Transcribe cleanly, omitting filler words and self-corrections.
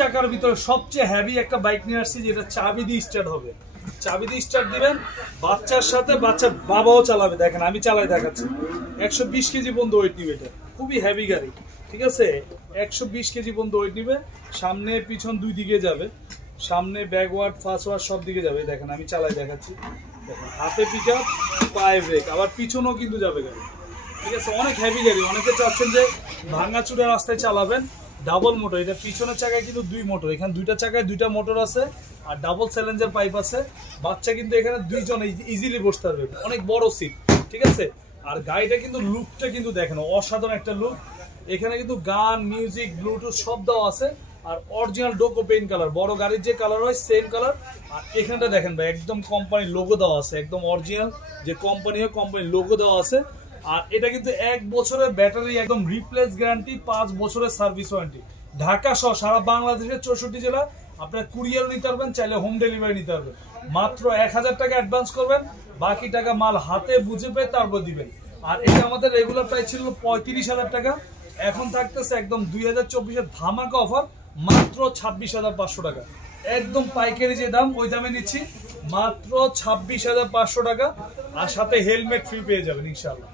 চাকার ভিতরে সবচেয়ে হেভি একটা বাইক নিয়ে আসছি, যেটা চাবি দিয়ে স্টার্ট হবে। চাবি দিয়ে স্টার্ট দিবেন, বাচ্চার সাথে বাচ্চার বাবাও চালাবে। দেখেন আমি চালাই দেখাচ্ছি। 120 কেজি পর্যন্ত ওয়েট নিবে, এটা খুবই হেভি গাড়ি, ঠিক আছে। 120 কেজি পর্যন্ত ওয়েট নিবে, সামনে পিছন দুই দিকে যাবে, সামনে ব্যাকওয়ার্ড ফার্স্টওয়ার্ড সব দিকে যাবে। দেখেন আমি চালাই দেখাচ্ছি। দেখেন হাতে পিক আপ, পায়ে ব্রেক, আবার পিছনেও কিন্তু যাবে গাড়ি, ঠিক আছে। অনেক হেভি গাড়ি। অনেকে চাচ্ছেন যে ভাঙাচুরা রাস্তায় চালাবেন, ডাবল মোটর। এটা পিছনের চাকায় কিন্তু দুই মোটর, এখানে দুইটা চাকায় দুইটা মোটর আছে, আর ডাবল চ্যালেঞ্জার পাইপ আছে। বাচ্চা কিন্তু এখানে দুইজন ইজিলি বসতে পারবে, অনেক বড় সিট, ঠিক আছে। আর গাড়িটা কিন্তু লুকটা কিন্তু দেখেন অসাধারণ একটা লুক। এখানে কিন্তু গান, মিউজিক, ব্লুটুথ সব দেওয়া আছে। আর অরিজিনাল ডোকো পেইন্ট কালার, বড় গাড়ির যে কালার হয় সেম কালার। আর এখানটা দেখেন ভাই, একদম কোম্পানির লোগো দেওয়া আছে, একদম অরিজিনাল যে কোম্পানি হয় কোম্পানির লোগো দেওয়া আছে। আর এটা কিন্তু 1 বছরের ব্যাটারি, একদম রিপ্লেস গ্যারান্টি, 5 বছরের সার্ভিস ওয়ারেন্টি। ঢাকা সহ সারা বাংলাদেশের 64 জেলা আপনার কুরিয়ার নিতে পারবেন, চাইলে হোম ডেলিভারি নিতে পারবেন। মাত্র 1000 টাকা অ্যাডভান্স করবেন, বাকি টাকা মাল হাতে বুঝে পেয়ে তারপর দিবেন। আর এটা আমাদের রেগুলার প্রাইস ছিল 35,000 টাকা, এখন থাকতেছে একদম 2024-এর ধামাকা অফার মাত্র 26,500 টাকা। একদম পাইকারি যে দাম ওই দামে নিচ্ছি, মাত্র 26,500 টাকা। আর সাথে হেলমেট ফ্রি পেয়ে যাবেন ইনশাআল্লাহ।